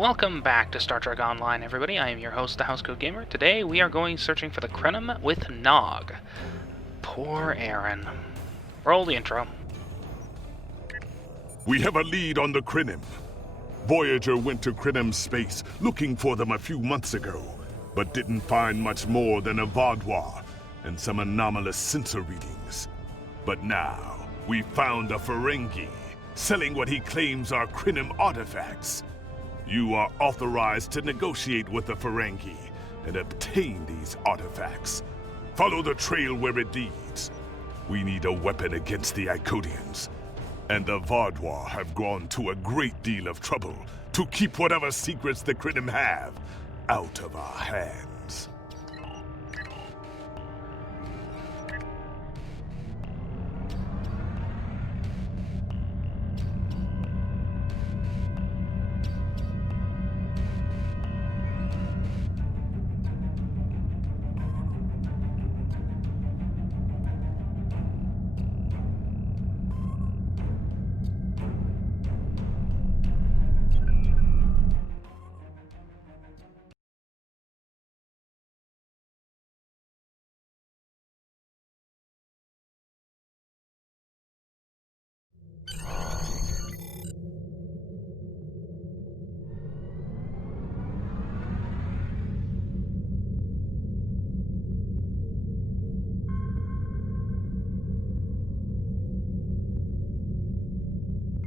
Welcome back to Star Trek Online, everybody. I am your host, the Housecoat Gamer. Today we are going searching for the Krenim with Nog. Poor Aaron. Roll the intro. We have a lead on the Krenim. Voyager went to Krenim space looking for them a few months ago, but didn't find much more than a Vaadwaur and some anomalous sensor readings. But now, we found a Ferengi selling what he claims are Krenim artifacts. You are authorized to negotiate with the Ferengi and obtain these artifacts. Follow the trail where it leads. We need a weapon against the Icodians. And the Vaadwaur have gone to a great deal of trouble to keep whatever secrets the Krenim have out of our hands.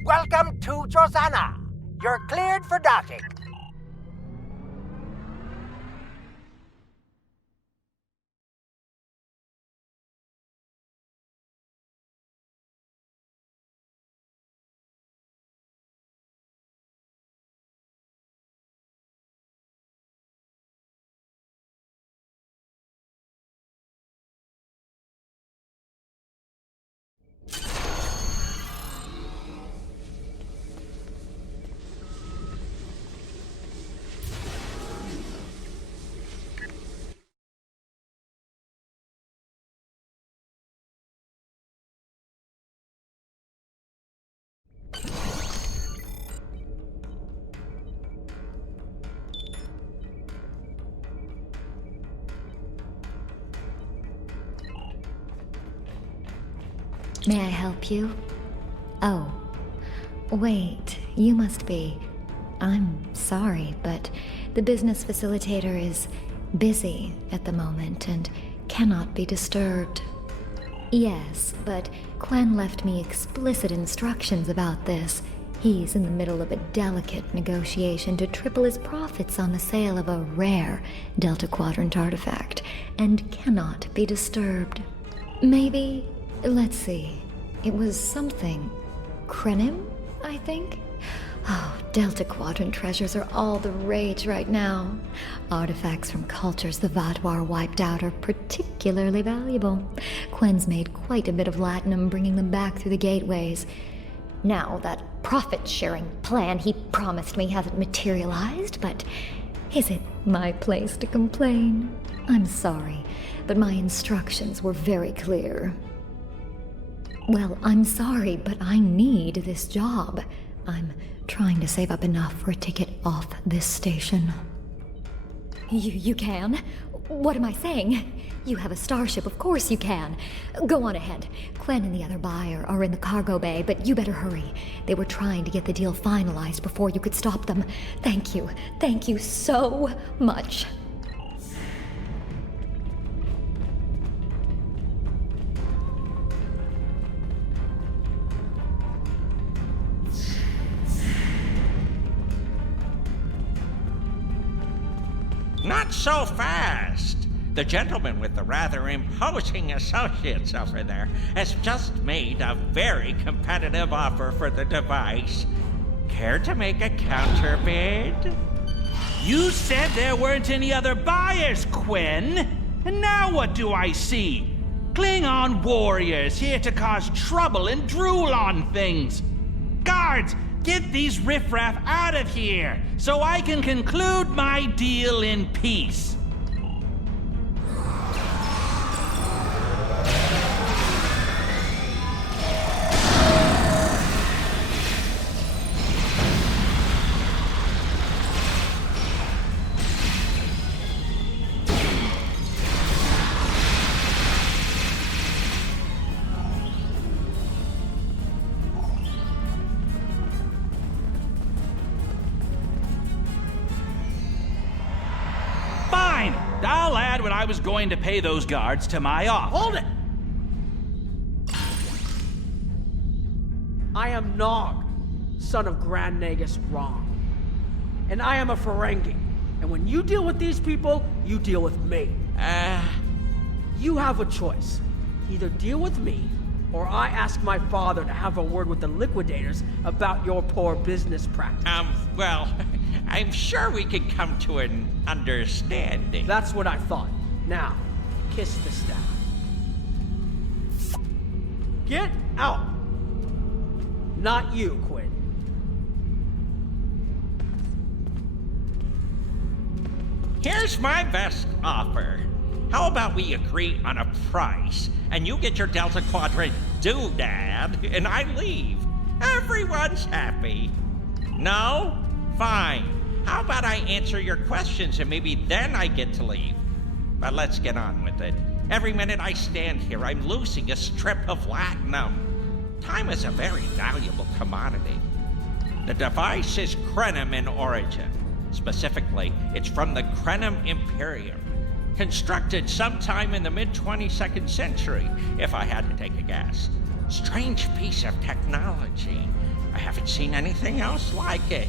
Welcome to Josana. You're cleared for docking. May I help you? Oh, wait, you must be. I'm sorry, but the business facilitator is busy at the moment and cannot be disturbed. Yes, but Quen left me explicit instructions about this. He's in the middle of a delicate negotiation to triple his profits on the sale of a rare Delta Quadrant artifact, and cannot be disturbed. Maybe, let's see, it was something Krenim, I think? Oh, Delta Quadrant treasures are all the rage right now. Artifacts from cultures the Vaadwaur wiped out are particularly valuable. Quen's made quite a bit of latinum bringing them back through the gateways. Now, that profit-sharing plan he promised me hasn't materialized, but is it my place to complain? I'm sorry, but my instructions were very clear. Well, I'm sorry, but I need this job. I'm trying to save up enough for a ticket off this station. You can? What am I saying? You have a Starship, of course you can. Go on ahead. Quen and the other buyer are in the cargo bay, but you better hurry. They were trying to get the deal finalized before you could stop them. Thank you. Thank you so much. Not so fast! The gentleman with the rather imposing associates over there has just made a very competitive offer for the device. Care to make a counterbid? You said there weren't any other buyers, Quen. And now what do I see? Klingon warriors here to cause trouble and drool on things. Guards, get these riffraff out of here so I can conclude my deal in peace. I'll add when I was going to pay those guards to my offer. Hold it! I am Nog, son of Grand Nagus Rom. And I am a Ferengi. And when you deal with these people, you deal with me. You have a choice. Either deal with me, or I ask my father to have a word with the liquidators about your poor business practice. Well, I'm sure we can come to an understanding. That's what I thought. Now, kiss the staff. Get out! Not you, Quinn. Here's my best offer. How about we agree on a price, and you get your Delta Quadrant doodad, and I leave? Everyone's happy. No? Fine. How about I answer your questions, and maybe then I get to leave? But let's get on with it. Every minute I stand here, I'm losing a strip of latinum. Time is a very valuable commodity. The device is Krenim in origin. Specifically, it's from the Krenim Imperium. Constructed sometime in the mid-22nd century, if I had to take a guess. Strange piece of technology. I haven't seen anything else like it.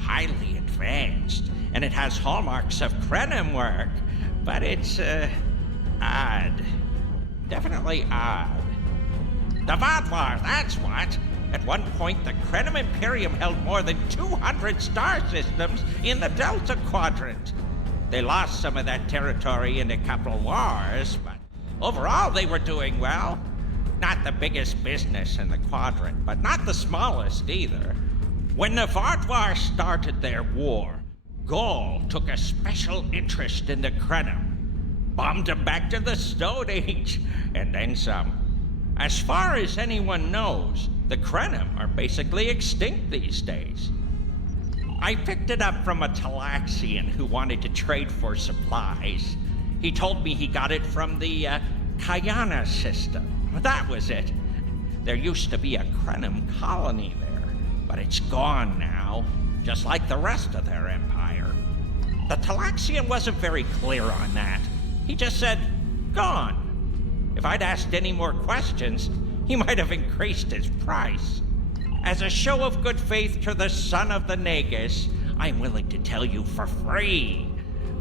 Highly advanced, and it has hallmarks of Krenim work, but it's, odd. Definitely odd. The Vadlar, that's what! At one point, the Krenim Imperium held more than 200 star systems in the Delta Quadrant. They lost some of that territory in a couple wars, but overall they were doing well. Not the biggest business in the quadrant, but not the smallest either. When the Vadlar started their war, Gaul took a special interest in the Krenim. Bombed them back to the Stone Age, and then some. As far as anyone knows, the Krenim are basically extinct these days. I picked it up from a Talaxian who wanted to trade for supplies. He told me he got it from the Kayana system. That was it. There used to be a Krenim colony there, but it's gone now, just like the rest of their empire. The Talaxian wasn't very clear on that. He just said, gone. If I'd asked any more questions, he might have increased his price. As a show of good faith to the son of the Nagus, I'm willing to tell you for free.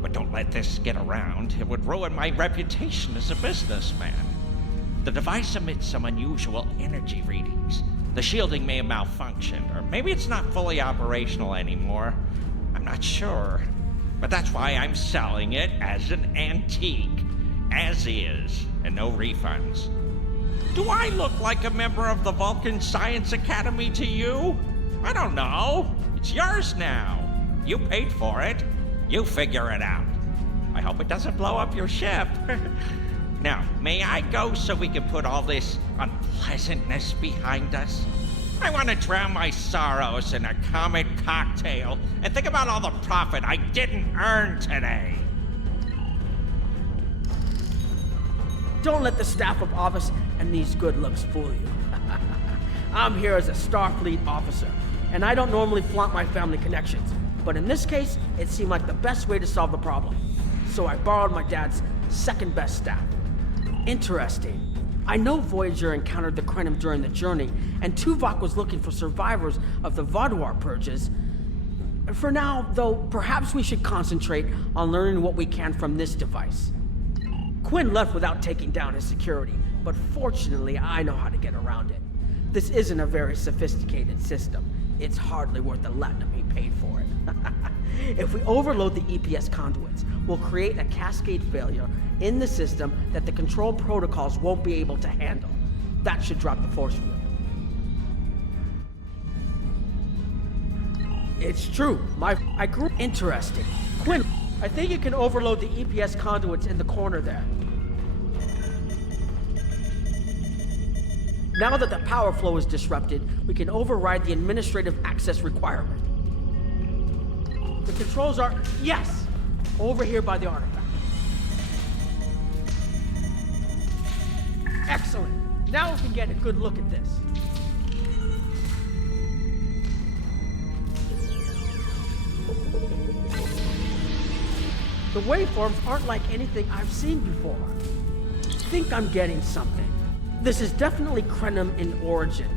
But don't let this get around. It would ruin my reputation as a businessman. The device emits some unusual energy readings. The shielding may have malfunctioned, or maybe it's not fully operational anymore. I'm not sure. But that's why I'm selling it as an antique. As is, and no refunds. Do I look like a member of the Vulcan Science Academy to you? I don't know. It's yours now. You paid for it. You figure it out. I hope it doesn't blow up your ship. Now, may I go so we can put all this unpleasantness behind us? I want to drown my sorrows in a comet cocktail and think about all the profit I didn't earn today. Don't let the staff of office and these good looks fool you. I'm here as a Starfleet officer, and I don't normally flaunt my family connections. But in this case, it seemed like the best way to solve the problem. So I borrowed my dad's second best staff. Interesting. I know Voyager encountered the Krenim during the journey, and Tuvok was looking for survivors of the Vadlar purges. For now, though, perhaps we should concentrate on learning what we can from this device. Quinn left without taking down his security, but fortunately I know how to get around it. This isn't a very sophisticated system. It's hardly worth the latinum he paid for it. If we overload the EPS conduits, we'll create a cascade failure in the system that the control protocols won't be able to handle. That should drop the force field. It's true. I grew interesting. Quinn, I think you can overload the EPS conduits in the corner there. Now that the power flow is disrupted, we can override the administrative access requirement. The controls are, yes, over here by the artifact. Excellent. Now we can get a good look at this. The waveforms aren't like anything I've seen before. I think I'm getting something. This is definitely Krenim in origin.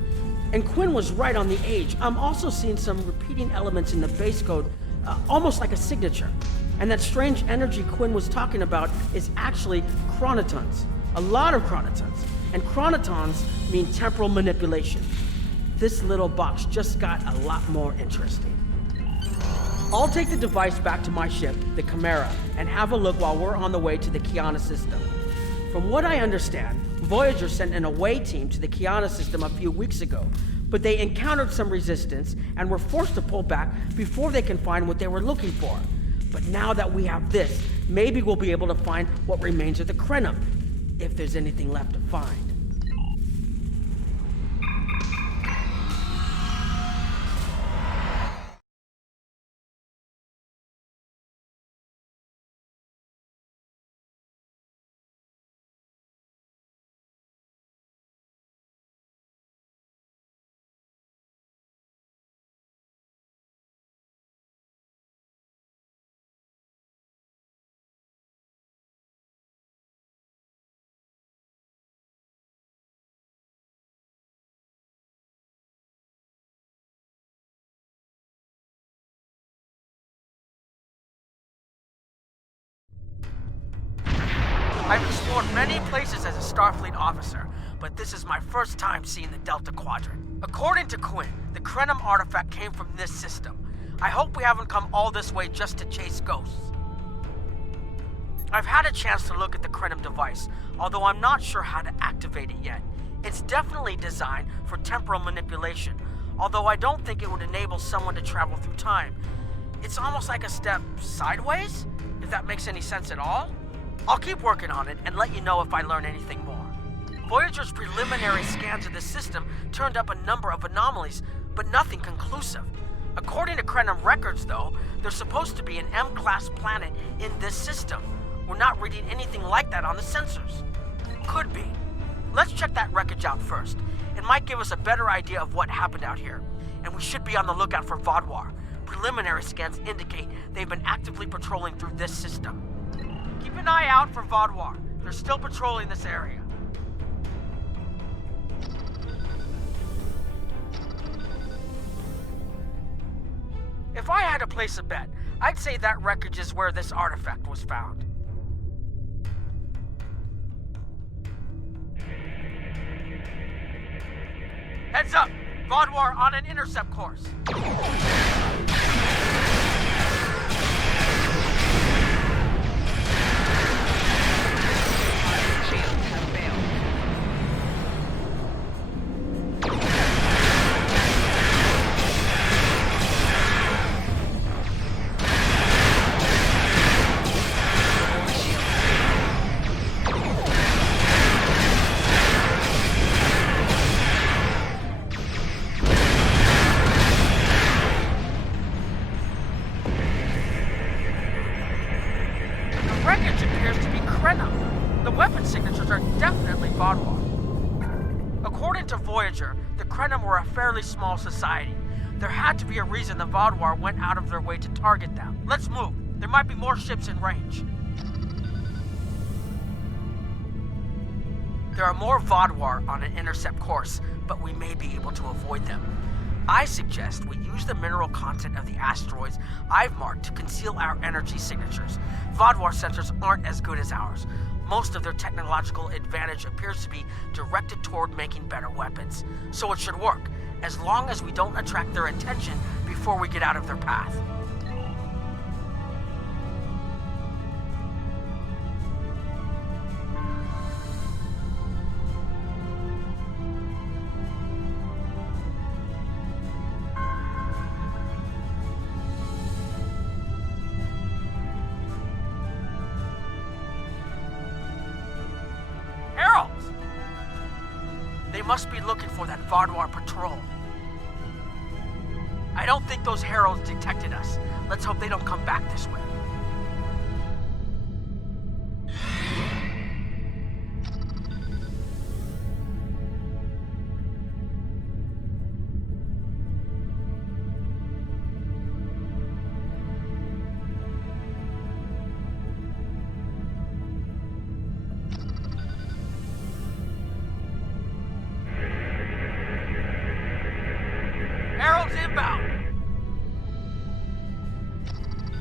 And Quinn was right on the age. I'm also seeing some repeating elements in the base code, almost like a signature. And that strange energy Quinn was talking about is actually chronotons. A lot of chronotons. And chronotons mean temporal manipulation. This little box just got a lot more interesting. I'll take the device back to my ship, the Chimera, and have a look while we're on the way to the Kiana system. From what I understand, Voyager sent an away team to the Kiana system a few weeks ago, but they encountered some resistance and were forced to pull back before they can find what they were looking for. But now that we have this, maybe we'll be able to find what remains of the Krenim, if there's anything left to find. I've explored many places as a Starfleet officer, but this is my first time seeing the Delta Quadrant. According to Quinn, the Krenim artifact came from this system. I hope we haven't come all this way just to chase ghosts. I've had a chance to look at the Krenim device, although I'm not sure how to activate it yet. It's definitely designed for temporal manipulation, although I don't think it would enable someone to travel through time. It's almost like a step sideways, if that makes any sense at all. I'll keep working on it and let you know if I learn anything more. Voyager's preliminary scans of the system turned up a number of anomalies, but nothing conclusive. According to Krenim records, though, there's supposed to be an M-class planet in this system. We're not reading anything like that on the sensors. Could be. Let's check that wreckage out first. It might give us a better idea of what happened out here. And we should be on the lookout for Vaadwaur. Preliminary scans indicate they've been actively patrolling through this system. Keep an eye out for Vaadwaur. They're still patrolling this area. If I had to place a bet, I'd say that wreckage is where this artifact was found. Heads up! Vaadwaur on an intercept course. According to Voyager, the Krenim were a fairly small society. There had to be a reason the Vaadwaur went out of their way to target them. Let's move. There might be more ships in range. There are more Vaadwaur on an intercept course, but we may be able to avoid them. I suggest we use the mineral content of the asteroids I've marked to conceal our energy signatures. Vaadwaur sensors aren't as good as ours. Most of their technological advantage appears to be directed toward making better weapons. So it should work, as long as we don't attract their attention before we get out of their path. They must be looking for that Vaadwaur patrol. I don't think those heralds detected us. Let's hope they don't come back this way.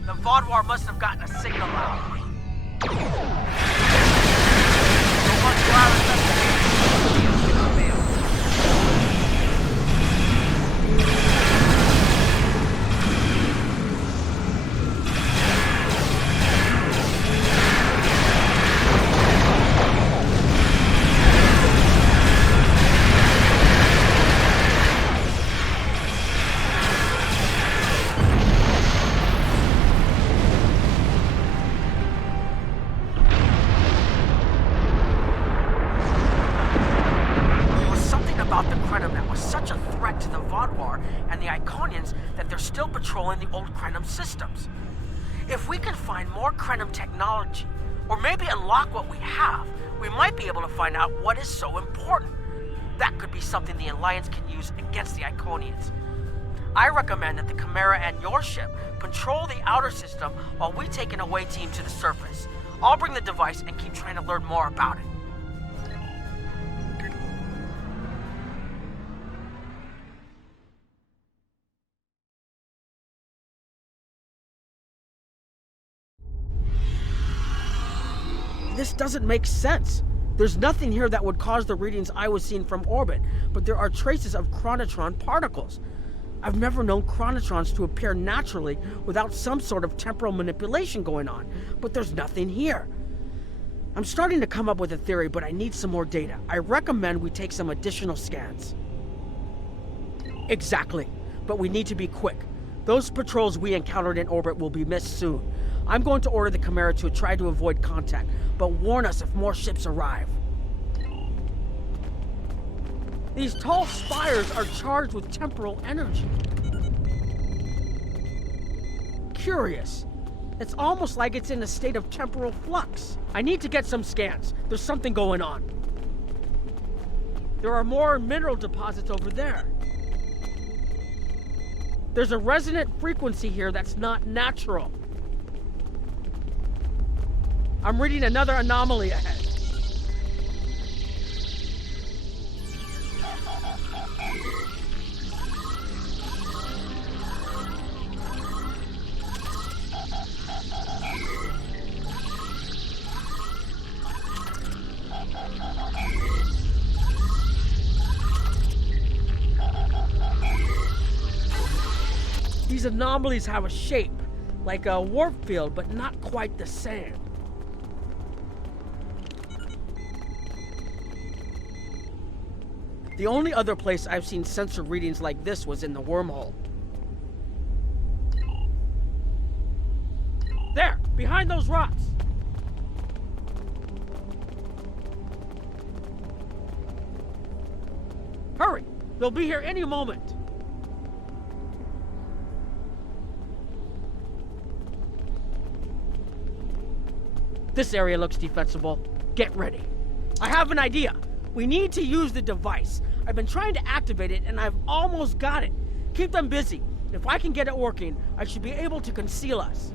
The Vaadwaur must have gotten a signal out. So much wireless investigation on mail. Patrolling the old Krenim systems. If we can find more Krenim technology, or maybe unlock what we have, we might be able to find out what is so important. That could be something the Alliance can use against the Iconians. I recommend that the Chimera and your ship patrol the outer system while we take an away team to the surface. I'll bring the device and keep trying to learn more about it. This doesn't make sense. There's nothing here that would cause the readings I was seeing from orbit, but there are traces of chronotron particles. I've never known chronotrons to appear naturally without some sort of temporal manipulation going on, but there's nothing here. I'm starting to come up with a theory, but I need some more data. I recommend we take some additional scans. Exactly, but we need to be quick. Those patrols we encountered in orbit will be missed soon. I'm going to order the Chimera to try to avoid contact, but warn us if more ships arrive. These tall spires are charged with temporal energy. Curious. It's almost like it's in a state of temporal flux. I need to get some scans. There's something going on. There are more mineral deposits over there. There's a resonant frequency here that's not natural. I'm reading another anomaly ahead. These anomalies have a shape, like a warp field, but not quite the same. The only other place I've seen sensor readings like this was in the wormhole. There, behind those rocks. Hurry, they'll be here any moment. This area looks defensible. Get ready. I have an idea. We need to use the device. I've been trying to activate it, and I've almost got it. Keep them busy. If I can get it working, I should be able to conceal us.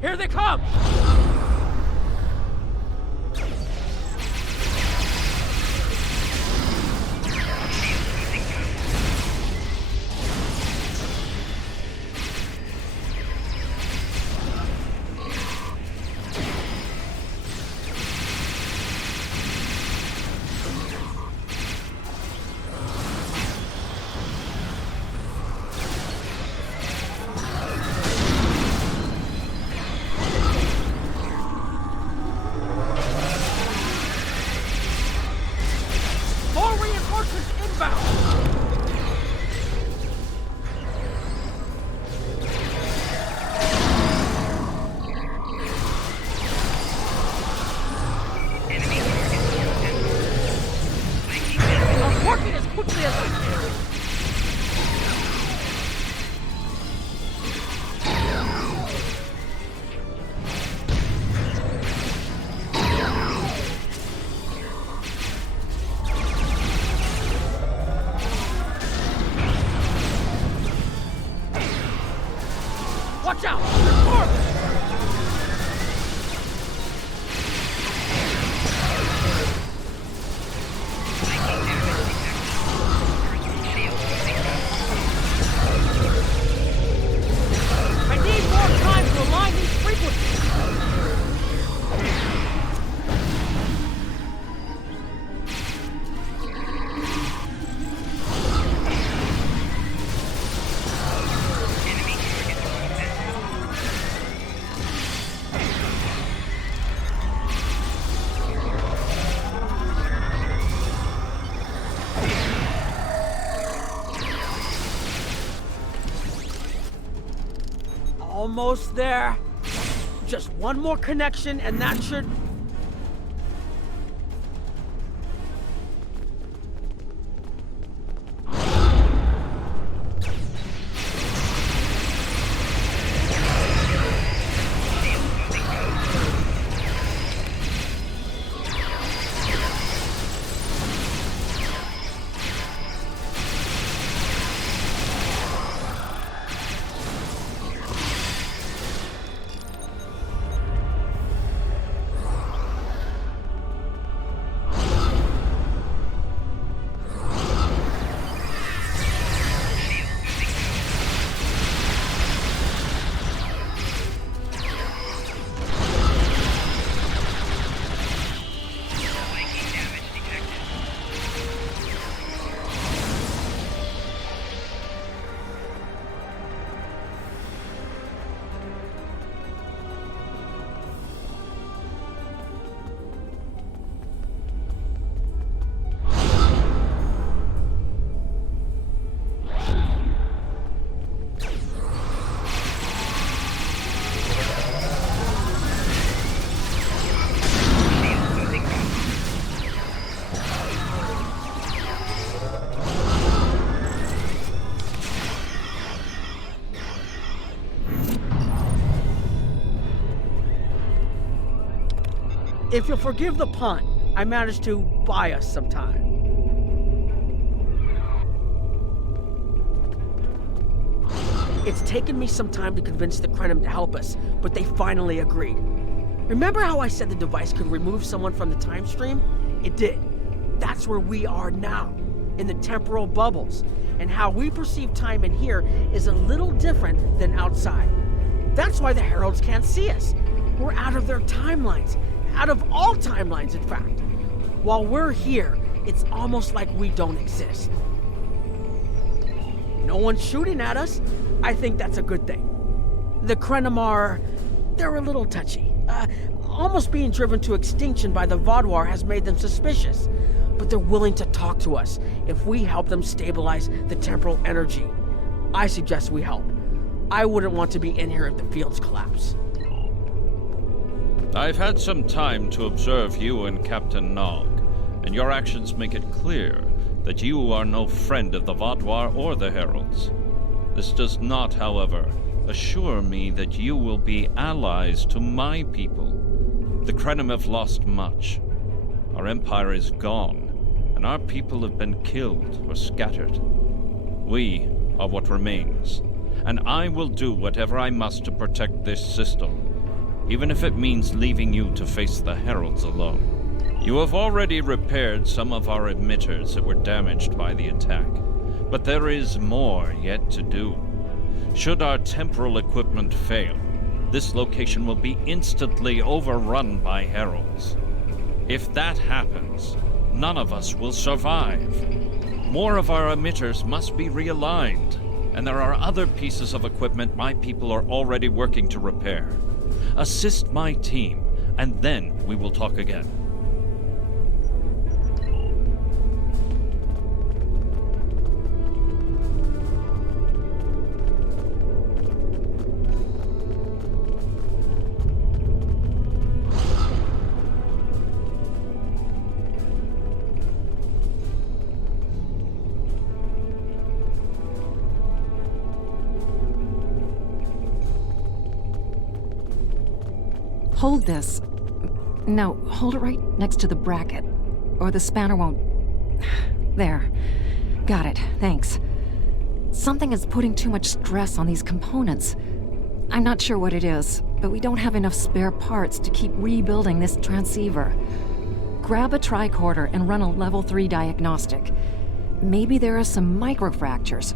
Here they come! Almost there. Just one more connection and that should... If you'll forgive the pun, I managed to buy us some time. It's taken me some time to convince the Krenim to help us, but they finally agreed. Remember how I said the device could remove someone from the time stream? It did. That's where we are now, in the temporal bubbles, and how we perceive time in here is a little different than outside. That's why the Heralds can't see us. We're out of their timelines. Out of all timelines, in fact. While we're here, it's almost like we don't exist. No one's shooting at us. I think that's a good thing. The Krenim are... they're a little touchy. Almost being driven to extinction by the Vaadwaur has made them suspicious. But they're willing to talk to us if we help them stabilize the temporal energy. I suggest we help. I wouldn't want to be in here if the fields collapse. I've had some time to observe you and Captain Nog, and your actions make it clear that you are no friend of the Vaadwaur or the Heralds. This does not, however, assure me that you will be allies to my people. The Krenim have lost much. Our empire is gone, and our people have been killed or scattered. We are what remains, and I will do whatever I must to protect this system, even if it means leaving you to face the Heralds alone. You have already repaired some of our emitters that were damaged by the attack, but there is more yet to do. Should our temporal equipment fail, this location will be instantly overrun by Heralds. If that happens, none of us will survive. More of our emitters must be realigned, and there are other pieces of equipment my people are already working to repair. Assist my team, and then we will talk again. Hold this. No, hold it right next to the bracket, or the spanner won't... There. Got it, thanks. Something is putting too much stress on these components. I'm not sure what it is, but we don't have enough spare parts to keep rebuilding this transceiver. Grab a tricorder and run a level 3 diagnostic. Maybe there are some microfractures.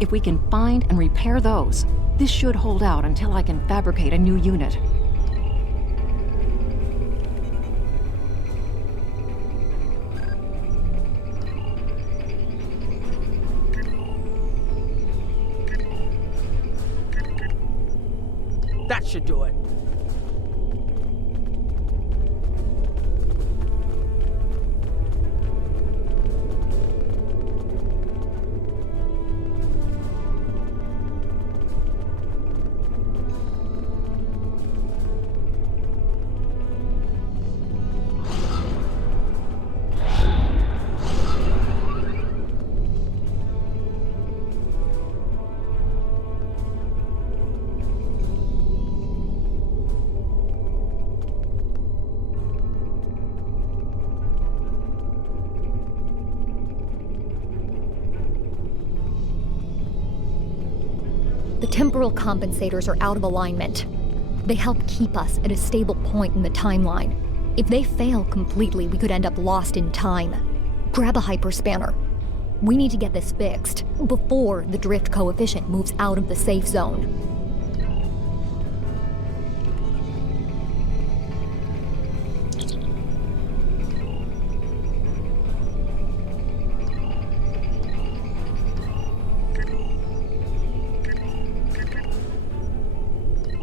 If we can find and repair those, this should hold out until I can fabricate a new unit. That should do it. Temporal compensators are out of alignment. They help keep us at a stable point in the timeline. If they fail completely, we could end up lost in time. Grab a hyperspanner. We need to get this fixed before the drift coefficient moves out of the safe zone.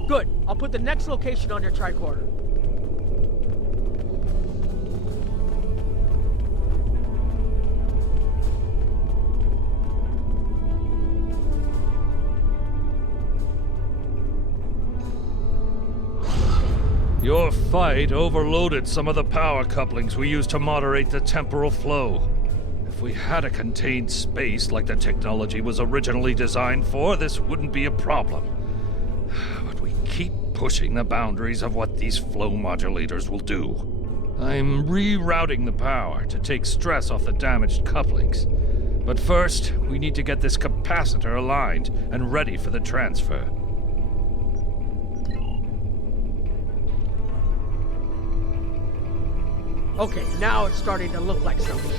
Good. I'll put the next location on your tricorder. Your fight overloaded some of the power couplings we used to moderate the temporal flow. If we had a contained space like the technology was originally designed for, this wouldn't be a problem. But we keep pushing the boundaries of what these flow modulators will do. I'm rerouting the power to take stress off the damaged couplings. But first, we need to get this capacitor aligned and ready for the transfer. Okay, now it's starting to look like something.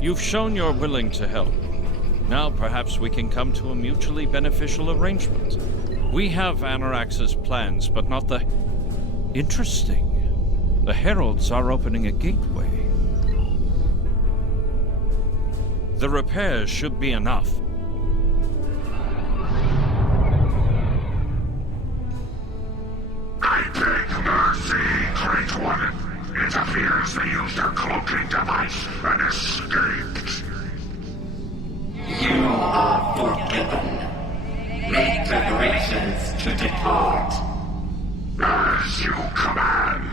You've shown you're willing to help. Now perhaps we can come to a mutually beneficial arrangement. We have Anorax's plans, but not the... Interesting. The Heralds are opening a gateway. The repairs should be enough. I beg mercy, Great One. It appears they used a cloaking device and escaped. You are forgiven. Make preparations to depart. As you command.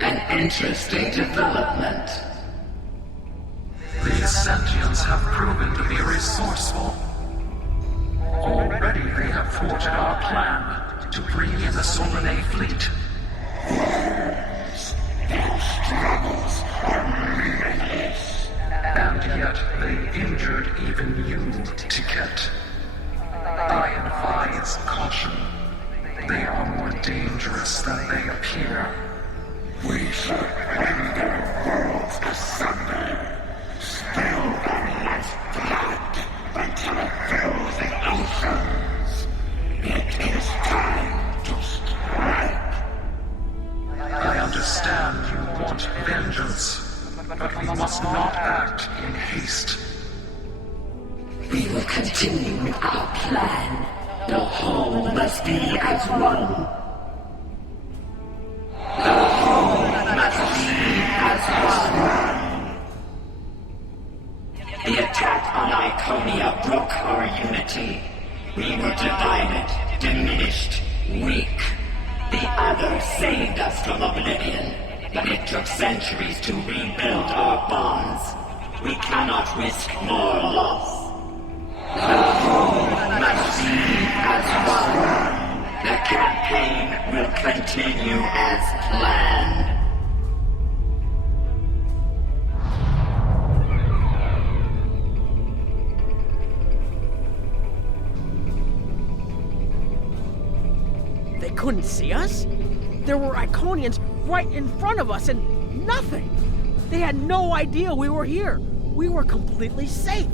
An interesting development. These sentients have proven to be resourceful. Already they have thwarted our plan to bring in the Solanae fleet. Their struggles are meaningless. And yet they injured even you, Ticket. I advise caution. They are more dangerous than they appear. We shall rend their worlds asunder. Spill their lifeblood until it fills the oceans. It is time to strike. I understand you want vengeance, but we must not act in haste. We will continue with our plan. The whole must be as one. The whole must be as one. The attack on Iconia broke our unity. We were divided, diminished, weak. The others saved us from oblivion, but it took centuries to rebuild our bonds. We cannot risk more loss. The whole must be as one. The campaign will continue as planned. They couldn't see us? There were Iconians right in front of us and nothing. They had no idea we were here. We were completely safe.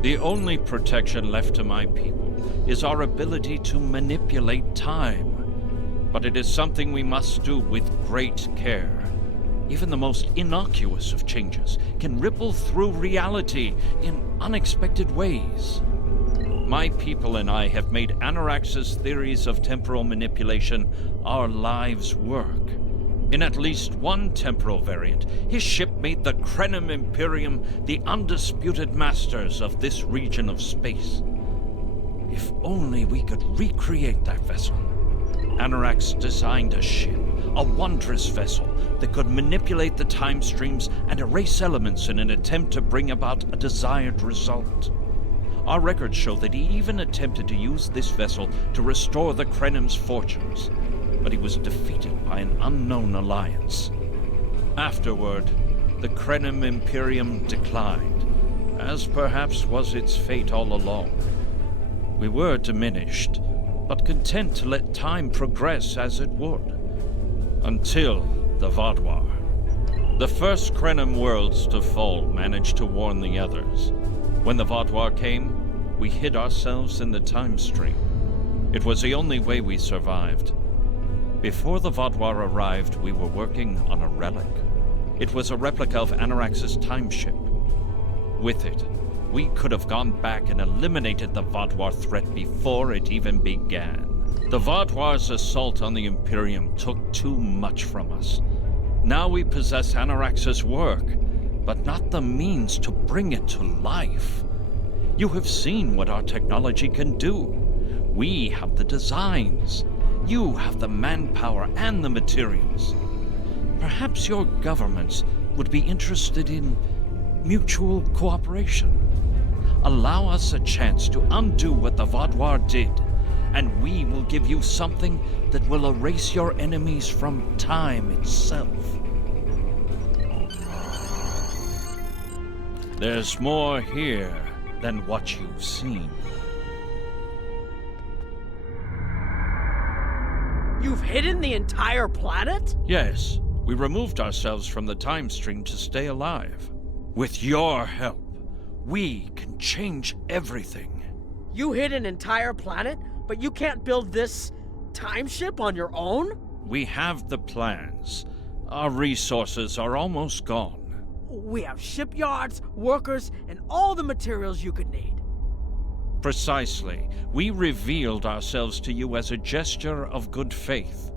The only protection left to my people is our ability to manipulate time. But it is something we must do with great care. Even the most innocuous of changes can ripple through reality in unexpected ways. My people and I have made Anorax's theories of temporal manipulation our lives' work. In at least one temporal variant, his ship made the Krenim Imperium the undisputed masters of this region of space. If only we could recreate that vessel. Anarax designed a ship, a wondrous vessel that could manipulate the time streams and erase elements in an attempt to bring about a desired result. Our records show that he even attempted to use this vessel to restore the Krenim's fortunes, but he was defeated by an unknown alliance. Afterward, the Krenim Imperium declined, as perhaps was its fate all along. We were diminished, but content to let time progress as it would. Until the Vaadwaur. The first Krenim worlds to fall managed to warn the others. When the Vaadwaur came, we hid ourselves in the time stream. It was the only way we survived. Before the Vaadwaur arrived, we were working on a relic. It was a replica of Anarax's time ship. With it, we could have gone back and eliminated the Vaadwaur threat before it even began. The Vaadwaur's assault on the Imperium took too much from us. Now we possess Anarax's work, but not the means to bring it to life. You have seen what our technology can do. We have the designs. You have the manpower and the materials. Perhaps your governments would be interested in mutual cooperation. Allow us a chance to undo what the Vaadwaur did, and we will give you something that will erase your enemies from time itself. There's more here than what you've seen. You've hidden the entire planet? Yes, we removed ourselves from the time stream to stay alive. With your help, we can change everything. You hid an entire planet, but you can't build this time ship on your own? We have the plans. Our resources are almost gone. We have shipyards, workers, and all the materials you could need. Precisely. We revealed ourselves to you as a gesture of good faith.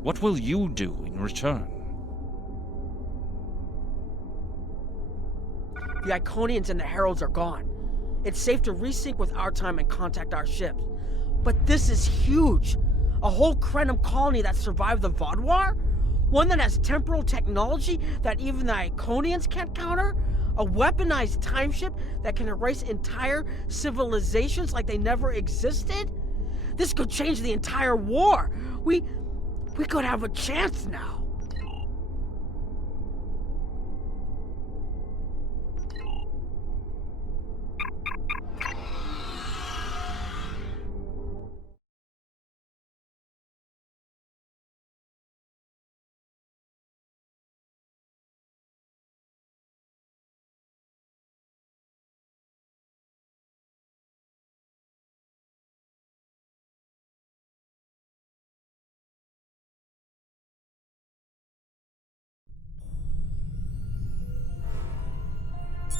What will you do in return? The Iconians and the Heralds are gone. It's safe to resync with our time and contact our ships. But this is huge. A whole Krenim colony that survived the Vaadwaur? One that has temporal technology that even the Iconians can't counter? A weaponized time ship that can erase entire civilizations like they never existed? This could change the entire war. We could have a chance now.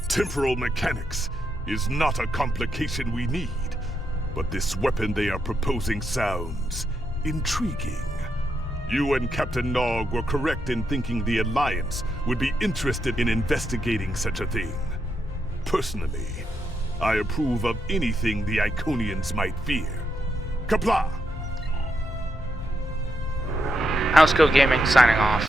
Temporal mechanics is not a complication we need, but this weapon they are proposing sounds intriguing. You and Captain Nog were correct in thinking the Alliance would be interested in investigating such a thing. Personally, I approve of anything the Iconians might fear. Qapla'! Housecoat Gaming signing off.